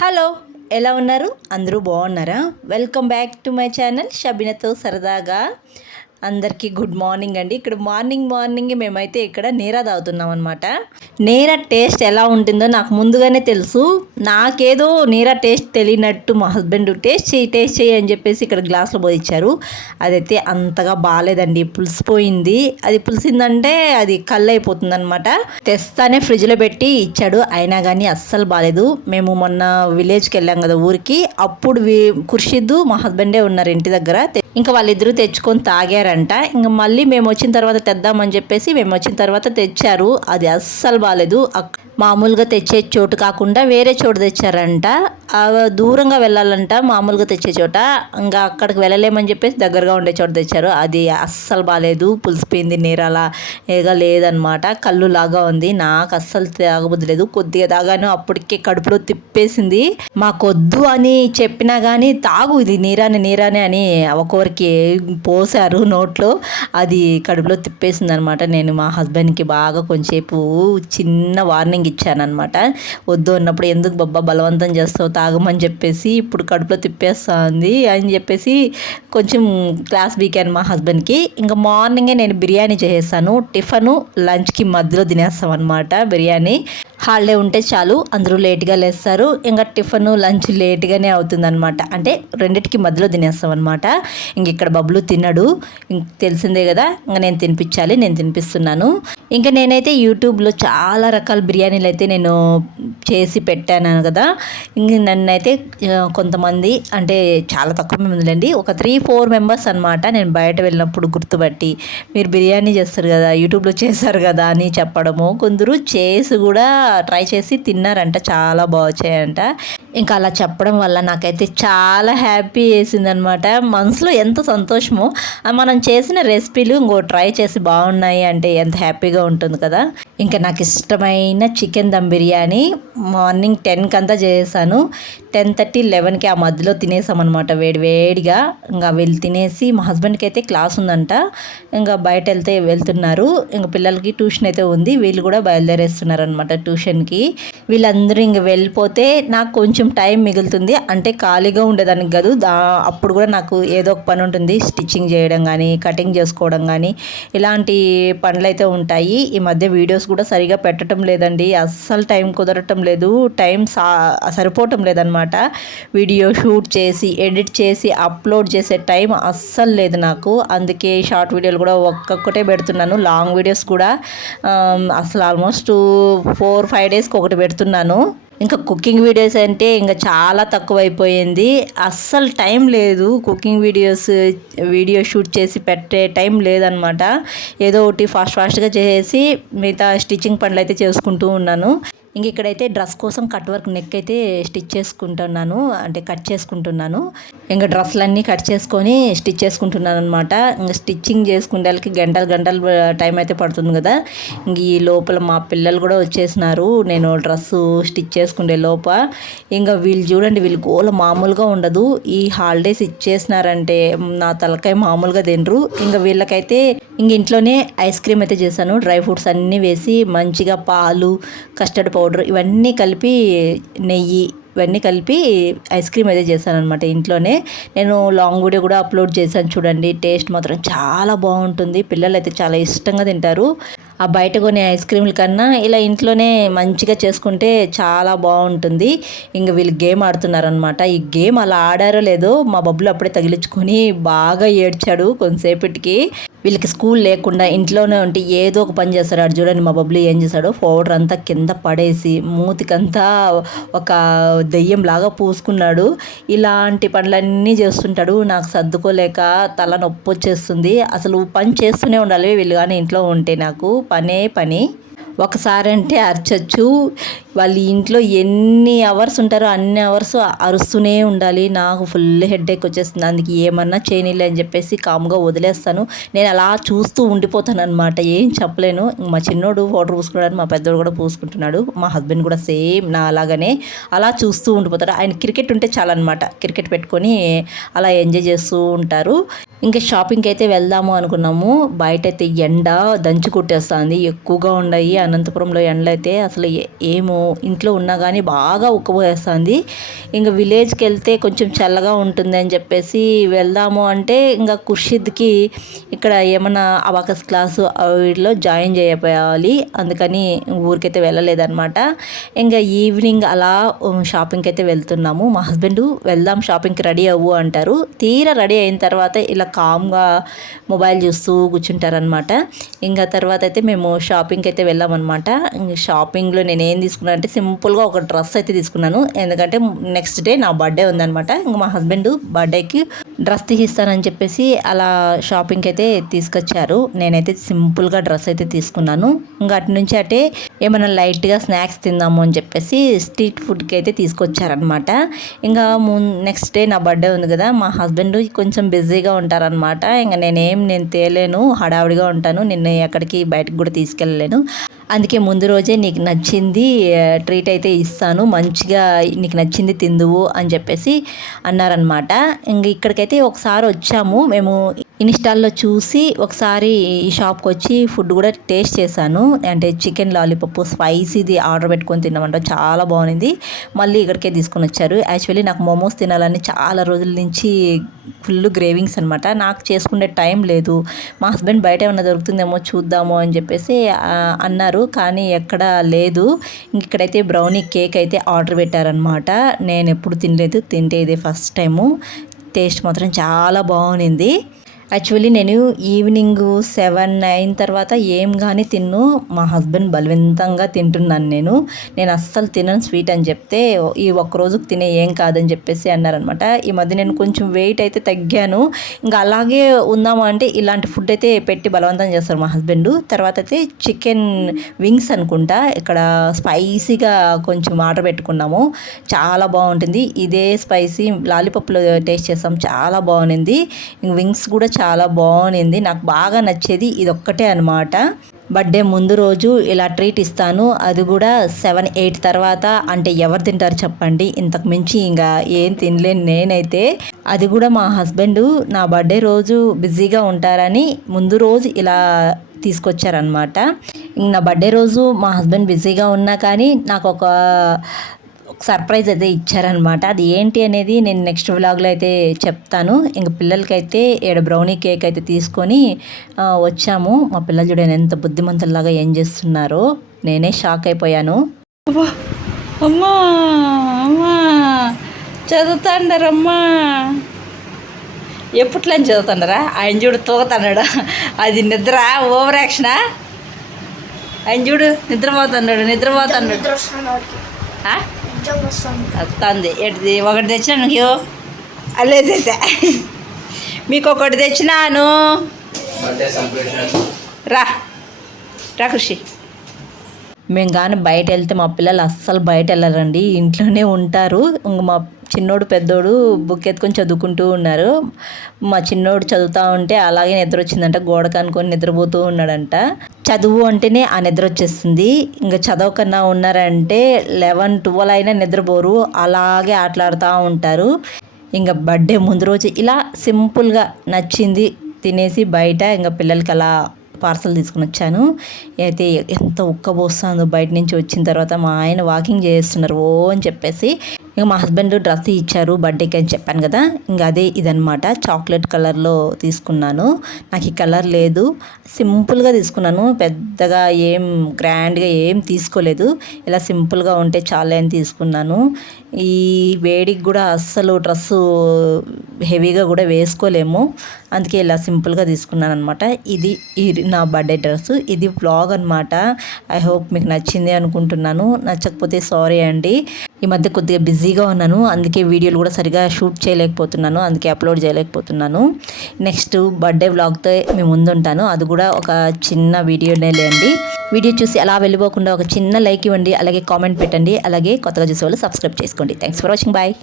Hello, ఎలా ఉన్నారు? అందరూ బాగున్నారా? Welcome back to my channel షబీనాతో సరదాగా. అందరికీ గుడ్ మార్నింగ్ అండి. ఇక్కడ మార్నింగ్ మేమైతే ఇక్కడ నీరా తాగుతున్నాం అనమాట. నీరా టేస్ట్ ఎలా ఉంటుందో నాకు ముందుగానే తెలుసు. నాకేదో నీరా టేస్ట్ తెలియనట్టు మా హస్బెండ్ టేస్ట్ చేయి అని చెప్పేసి ఇక్కడ గ్లాస్లో పోయిచ్చారు. అదైతే అంతగా బాగాలేదండి, పులిసిపోయింది. అది పులిసిందంటే అది కళ్ళు అయిపోతుంది అనమాట. తెస్తానే ఫ్రిడ్జ్లో పెట్టి ఇచ్చాడు, అయినా కానీ అస్సలు బాగాలేదు. మేము మొన్న విలేజ్కి వెళ్ళాం కదా ఊరికి, అప్పుడు ఖుర్షిద్ మా హస్బెండే ఉన్నారు ఇంటి దగ్గర. ఇంకా వాళ్ళిద్దరూ తెచ్చుకొని తాగారంట. ఇంకా మళ్ళీ మేము వచ్చిన తర్వాత తెద్దామని చెప్పేసి మేము వచ్చిన తర్వాత తెచ్చారు. అది అస్సలు బాగాలేదు. మామూలుగా తెచ్చే చోటు కాకుండా వేరే చోటు తెచ్చారంట. దూరంగా వెళ్ళాలంట మామూలుగా తెచ్చే చోట. ఇంకా అక్కడికి వెళ్ళలేమని చెప్పేసి దగ్గరగా ఉండే చోట తెచ్చారు. అది అస్సలు బాగాలేదు, పులిసిపోయింది, నీరలా ఏగా లేదనమాట. కళ్ళు లాగా ఉంది. నాకు అస్సలు తాగబుద్ధి లేదు. కొద్దిగా తాగాను, అప్పటికే కడుపులో తిప్పేసింది. మాకొద్దు అని చెప్పినా కానీ తాగు ఇది నీరానే అని ఒక్కొరికి పోసారు నోట్లో. అది కడుపులో తిప్పేసింది అనమాట. నేను మా హస్బెండ్కి బాగా కొంచెంసేపు చిన్న వార్నింగ్ ఇచ్చానమాట. వద్దు అన్నప్పుడు ఎందుకు బొబ్బా బలవంతం చేస్తావు, తాగమని చెప్పేసి. ఇప్పుడు కడుపులో తిప్పేస్తుంది అని చెప్పేసి కొంచెం క్లాస్ వీకాను మా హస్బెండ్కి. ఇంకా మార్నింగే నేను బిర్యానీ చేసేసాను. టిఫను లంచ్కి మధ్యలో తినేస్తాం అనమాట బిర్యానీ. హాలిడే ఉంటే చాలు అందరూ లేట్గా లేస్తారు. ఇంకా టిఫను లంచ్ లేట్గానే అవుతుందన్నమాట. అంటే రెండిటికి మధ్యలో తినేస్తాం అనమాట. ఇంక ఇక్కడ బబ్లు తినడు, తెలిసిందే కదా. ఇంకా నేను తినిపించాలి, నేను తినిపిస్తున్నాను. ఇంకా నేనైతే యూట్యూబ్లో చాలా రకాల బిర్యానీలు అయితే నేను చేసి పెట్టాను కదా. ఇంక నన్నైతే కొంతమంది, అంటే చాలా తక్కువ మందిలేండి, ఒక 3-4 మెంబర్స్ అనమాట, నేను బయట వెళ్ళినప్పుడు గుర్తుపట్టి మీరు బిర్యానీ చేస్తారు కదా, యూట్యూబ్లో చేశారు కదా అని చెప్పడము. కొందరు చేసి కూడా ట్రై చేసి తిన్నారంట, చాలా బాగుంటాయంట. ఇంకా అలా చెప్పడం వల్ల నాకైతే చాలా హ్యాపీ వేసిందనమాట. మనసులో ఎంత సంతోషమో. మనం చేసిన రెసిపీలు ఇంకో ట్రై చేసి బాగున్నాయి అంటే ఎంత హ్యాపీగా ఉంటుంది కదా. ఇంకా నాకు ఇష్టమైన చికెన్ దమ్ బిర్యానీ మార్నింగ్ 10కి అంతా చేసాను. 10:30, 11కి ఆ మధ్యలో తినేసామన్నమాట వేడిగా. ఇంకా వీళ్ళు తినేసి, మా హస్బెండ్కి అయితే క్లాస్ ఉందంట, ఇంకా బయట వెళ్తున్నారు. ఇంకా పిల్లలకి ట్యూషన్ అయితే ఉంది, వీళ్ళు కూడా బయలుదేరేస్తున్నారు అనమాట ట్యూషన్కి. వీళ్ళందరూ ఇంక వెళ్ళిపోతే నాకు కొంచెం టైం మిగులుతుంది. అంటే ఖాళీగా ఉండేదానికి కాదు, అప్పుడు కూడా నాకు ఏదో ఒక పని ఉంటుంది. స్టిచ్చింగ్ చేయడం కానీ, కటింగ్ చేసుకోవడం కానీ, ఇలాంటి పనులు అయితే ఉంటాయి. ఈ మధ్య వీడియోస్ కూడా సరిగా పెట్టడం లేదండి, అస్సలు టైం కుదరటం లేదు, టైం సరిపోవటం లేదనమాట. వీడియో షూట్ చేసి ఎడిట్ చేసి అప్లోడ్ చేసే టైం అస్సలు లేదు నాకు. అందుకే షార్ట్ వీడియోలు కూడా ఒక్కొక్కటే పెడుతున్నాను. లాంగ్ వీడియోస్ కూడా అసలు ఆల్మోస్ట్ 4-5 డేస్కి ఒకటి పెడుతున్నాను. ఇంకా కుకింగ్ వీడియోస్ అంటే ఇంకా చాలా తక్కువైపోయింది. అస్సలు టైం లేదు, కుకింగ్ వీడియో షూట్ చేసి పెట్టే టైం లేదనమాట. ఏదో ఒకటి ఫాస్ట్గా చేసేసి మిగతా స్టిచ్చింగ్ పనులు అయితే చేసుకుంటూ ఉన్నాను. ఇంక ఇక్కడైతే డ్రెస్ కోసం కట్ వర్క్ నెక్ అయితే స్టిచ్ చేసుకుంటున్నాను, అంటే కట్ చేసుకుంటున్నాను. ఇంకా డ్రెస్లన్నీ కట్ చేసుకొని స్టిచ్ చేసుకుంటున్నాను అనమాట. ఇంకా స్టిచ్చింగ్ చేసుకునే వాళ్ళకి గంటలు టైం అయితే పడుతుంది కదా. ఇంక ఈ లోపల మా పిల్లలు కూడా వచ్చేసినారు, నేను డ్రెస్సు స్టిచ్ చేసుకునే లోప. ఇంకా వీళ్ళు చూడండి, వీళ్ళు గోల మామూలుగా ఉండదు. ఈ హాలిడేస్ ఇచ్చేసినారంటే నా తలకాయ మామూలుగా తినరు. ఇంకా వీళ్ళకైతే ఇంక ఇంట్లోనే ఐస్ క్రీమ్ అయితే చేశాను, డ్రై ఫ్రూట్స్ అన్నీ వేసి మంచిగా పాలు, కస్టర్డ్ పౌడర్ ఇవన్నీ కలిపి, నెయ్యి ఇవన్నీ కలిపి ఐస్ క్రీమ్ అయితే చేశాను అనమాట ఇంట్లోనే. నేను లాంగ్ వీడియో కూడా అప్లోడ్ చేశాను చూడండి. టేస్ట్ మాత్రం చాలా బాగుంటుంది, పిల్లలు అయితే చాలా ఇష్టంగా తింటారు. ఆ బయట కొనే ఐస్ క్రీముల కన్నా ఇలా ఇంట్లోనే మంచిగా చేసుకుంటే చాలా బాగుంటుంది. ఇంక వీళ్ళు గేమ్ ఆడుతున్నారనమాట. ఈ గేమ్ అలా ఆడారో లేదో మా బబ్బులు అప్పుడే తగిలించుకొని బాగా ఏడ్చాడు కొంతసేపటికి. వీళ్ళకి స్కూల్ లేకుండా ఇంట్లోనే ఉంటే ఏదో ఒక పని చేస్తాడు. అటు చూడండి మా బబ్బులు ఏం చేశాడు, పౌడర్ అంతా కింద పడేసి మూతికంతా ఒక దెయ్యం లాగా పూసుకున్నాడు. ఇలాంటి పనులన్నీ చేస్తుంటాడు. నాకు సర్దుకోలేక తల నొప్పి వచ్చేస్తుంది. అసలు పని చేస్తూనే ఉండాలి వీళ్ళు కానీ ఇంట్లో ఉంటే. నాకు పని ఒకసారి అంటే అరచచ్చు. వాళ్ళు ఇంట్లో ఎన్ని అవర్స్ ఉంటారో అన్ని అవర్స్ అరుస్తూనే ఉండాలి. నాకు ఫుల్ హెడ్ఏక్ వచ్చేస్తుంది. అందుకే ఏమన్నా చేయనిలే అని చెప్పేసి కామ్గా వదిలేస్తాను. నేను అలా చూస్తూ ఉండిపోతాను అనమాట, ఏం చెప్పలేను. మా చిన్నోడు పౌడర్ పూసుకున్నాడు, మా పెద్దోడు కూడా పూసుకుంటున్నాడు, మా హస్బెండ్ కూడా సేమ్ నా అలాగనే అలా చూస్తూ ఉండిపోతారు. ఆయన క్రికెట్ ఉంటే చాలన్నమాట, క్రికెట్ పెట్టుకొని అలా ఎంజాయ్ చేస్తూ ఉంటారు. ఇంకా షాపింగ్కి అయితే వెళ్దాము అనుకున్నాము. బయట అయితే ఎండ దంచి కొట్టేస్తుంది, ఎక్కువగా ఉన్నాయి. అనంతపురంలో ఎండలు అయితే అసలు ఏమో ఇంట్లో ఉన్నా కానీ బాగా ఉక్కబోయేస్తుంది. ఇంకా విలేజ్కి వెళ్తే కొంచెం చల్లగా ఉంటుంది అని చెప్పేసి వెళ్దాము అంటే ఇంకా ఖుర్షిద్కి ఇక్కడ ఏమన్నా అబాకస్ క్లాసు వీటిలో జాయిన్ చేయపోయాలి, అందుకని ఊరికైతే వెళ్ళలేదన్నమాట. ఇంకా ఈవినింగ్ అలా షాపింగ్కి అయితే వెళ్తున్నాము. మా హస్బెండ్ వెళ్దాం షాపింగ్కి రెడీ అవ్వు అంటారు. తీరా రెడీ అయిన తర్వాత ఇలా కామ్గా మొబైల్ చూస్తూ కూర్చుంటారనమాట. ఇంకా తర్వాత అయితే మేము షాపింగ్కి అయితే వెళ్ళామన్నమాట. షాపింగ్లో నేను ఏం తీసుకున్నాను అంటే సింపుల్గా ఒక డ్రెస్ అయితే తీసుకున్నాను. ఎందుకంటే నెక్స్ట్ డే నా బర్త్డే ఉందనమాట. ఇంకా మా హస్బెండ్ బర్త్డేకి డ్రెస్ తీసిస్తానని చెప్పేసి అలా షాపింగ్కి అయితే తీసుకొచ్చారు. నేనైతే సింపుల్గా డ్రెస్ అయితే తీసుకున్నాను. ఇంకా అటు నుంచి అటే ఏమైనా లైట్గా స్నాక్స్ తిందాము అని చెప్పేసి స్ట్రీట్ ఫుడ్కి అయితే తీసుకొచ్చారనమాట. ఇంకా నెక్స్ట్ డే నా బర్త్డే ఉంది కదా, మా హస్బెండ్ కొంచెం బిజీగా ఉంటారనమాట. ఇంకా నేను తేలేను, హడావిడిగా ఉంటాను, నిన్ను ఎక్కడికి బయటకు కూడా తీసుకెళ్ళలేను, అందుకే ముందు రోజే నీకు నచ్చింది ట్రీట్ అయితే ఇస్తాను, మంచిగా నీకు నచ్చింది తిందువు అని చెప్పేసి అన్నారనమాట. ఇంక ఇక్కడికైతే ఒకసారి వచ్చాము మేము, ఇన్స్టాల్లో చూసి ఒకసారి ఈ షాప్కి వచ్చి ఫుడ్ కూడా టేస్ట్ చేశాను. అంటే చికెన్ లాలీపాప్ స్పైసీది ఆర్డర్ పెట్టుకొని తిన్నామంట, చాలా బాగుంది. మళ్ళీ ఇక్కడికే తీసుకొని వచ్చారు. యాక్చువల్లీ నాకు మోమోస్ తినాలని చాలా రోజుల నుంచి ఫుల్ గ్రేవింగ్స్ అనమాట. నాకు చేసుకునే టైం లేదు. మా హస్బెండ్ బయట ఏమన్నా దొరుకుతుందేమో చూద్దాము అని చెప్పేసి అన్నారు, కానీ ఎక్కడా లేదు. ఇక్కడైతే బ్రౌనీ కేక్ అయితే ఆర్డర్ పెట్టారనమాట. నేను ఎప్పుడు తినలేదు, తింటే ఇదే ఫస్ట్ టైము. టేస్ట్ మాత్రం చాలా బాగుంది. యాక్చువల్లీ నేను ఈవినింగ్ 7 అయిన తర్వాత ఏం కానీ తిన్ను, మా హస్బెండ్ బలవంతంగా తింటున్నాను. నేను అస్సలు తినను స్వీట్ అని చెప్తే ఈ ఒక్కరోజుకు తినే ఏం కాదని చెప్పేసి అన్నారనమాట. ఈ మధ్య నేను కొంచెం వెయిట్ అయితే తగ్గాను. ఇంకా అలాగే ఉందాము అంటే ఇలాంటి ఫుడ్ అయితే పెట్టి బలవంతం చేస్తారు మా హస్బెండ్. తర్వాత అయితే చికెన్ వింగ్స్ అనుకుంటా ఇక్కడ స్పైసీగా కొంచెం ఆర్డర్ పెట్టుకున్నాము, చాలా బాగుంటుంది. ఇదే స్పైసీ లాలీపాప్లో టేస్ట్ చేస్తాం, చాలా బాగుంది. వింగ్స్ కూడా చాలా బాగుంది. నాకు బాగా నచ్చేది ఇదొక్కటే అనమాట. బర్త్డే ముందు రోజు ఇలా ట్రీట్ ఇస్తాను, అది కూడా 7-8 తర్వాత. అంటే ఎవరు తింటారు చెప్పండి, ఇంతకు మించి ఇంకా ఏం తినలేను నేనైతే. అది కూడా మా హస్బెండ్ నా బర్త్డే రోజు బిజీగా ఉంటారని ముందు రోజు ఇలా తీసుకొచ్చారనమాట. నా బర్త్డే రోజు మా హస్బెండ్ బిజీగా ఉన్నా కానీ నాకు ఒక సర్ప్రైజ్ అయితే ఇచ్చారనమాట. అది ఏంటి అనేది నేను నెక్స్ట్ వ్లాగ్లో అయితే చెప్తాను. ఇంక పిల్లలకైతే బ్రౌనీ కేక్ అయితే తీసుకొని వచ్చాము. మా పిల్లలు చూడండి ఎంత బుద్ధిమంతుల్లాగా ఏం చేస్తున్నారో, నేనే షాక్ అయిపోయాను. అమ్మా అమ్మా చదువుతాండారమ్మా, ఎప్పట్లో చదువుతాండారా? ఆయన చూడు తూగుతున్నాడు, అది నిద్ర ఓవర్ యాక్షనా? ఆయన చూడు నిద్రపోతున్నాడు. వస్తుంది ఎటుది ఒకటి తెచ్చినా నువ్వు అల్లే తెచ్చా, మీకు ఒకటి తెచ్చినాను, రా కృషి. మేము కానీ బయట వెళ్తే మా పిల్లలు అస్సలు బయట వెళ్ళారండి, ఇంట్లోనే ఉంటారు. ఇంక మా చిన్నోడు పెద్దోడు బుక్ ఎత్తుకొని చదువుకుంటూ ఉన్నారు. మా చిన్నోడు చదువుతూ ఉంటే అలాగే నిద్ర వచ్చిందంట, గోడ కనుక్కొని నిద్రపోతూ ఉన్నాడంట. చదువు అంటేనే ఆ నిద్ర వచ్చేస్తుంది. ఇంకా చదవకన్నా ఉన్నారంటే 11-12 అయినా నిద్రపోరు, అలాగే ఆటలాడుతూ ఉంటారు. ఇంకా బర్త్డే ముందు రోజు ఇలా సింపుల్గా నచ్చింది తినేసి బయట ఇంకా పిల్లలకి అలా పార్సల్ తీసుకుని వచ్చాను. అయితే ఎంత ఉక్కబోస్తుందో బయట నుంచి వచ్చిన తర్వాత. మా ఆయన వాకింగ్ చేస్తున్నారు ఓ అని చెప్పేసి. ఇక మా హస్బెండ్ డ్రెస్ ఇచ్చారు బర్త్డేకి అని చెప్పాను కదా, ఇంకా అదే ఇదనమాట. చాక్లెట్ కలర్లో తీసుకున్నాను. నాకు ఈ కలర్ లేదు, సింపుల్గా తీసుకున్నాను, పెద్దగా ఏం గ్రాండ్గా ఏం తీసుకోలేదు. ఇలా సింపుల్గా ఉంటే చాలా అని తీసుకున్నాను. ఈ వేడికి కూడా అస్సలు డ్రెస్సు హెవీగా కూడా వేసుకోలేము, అందుకే ఇలా సింపుల్గా తీసుకున్నాను అనమాట. ఇది నా బర్త్డే డ్రెస్సు, ఇది వ్లాగ్ అనమాట. ఐ హోప్ మీకు నచ్చింది అనుకుంటున్నాను. నచ్చకపోతే సారీ అండి. ఈ మధ్య కొద్దిగా బిజీగా ఉన్నాను, అందుకే వీడియోలు కూడా సరిగా షూట్ చేయలేకపోతున్నాను, అందుకే అప్లోడ్ చేయలేకపోతున్నాను. నెక్స్ట్ బర్త్డే వ్లాగ్తో మేము ముందుంటాను, అది కూడా ఒక చిన్న వీడియోనే లేండి. వీడియో చూసి అలా వెళ్ళిపోకుండా ఒక చిన్న లైక్ ఇవ్వండి, అలాగే కామెంట్ పెట్టండి, అలాగే కొత్తగా చూసే వాళ్ళు సబ్స్క్రైబ్ చేసుకోండి. Thanks for watching, bye.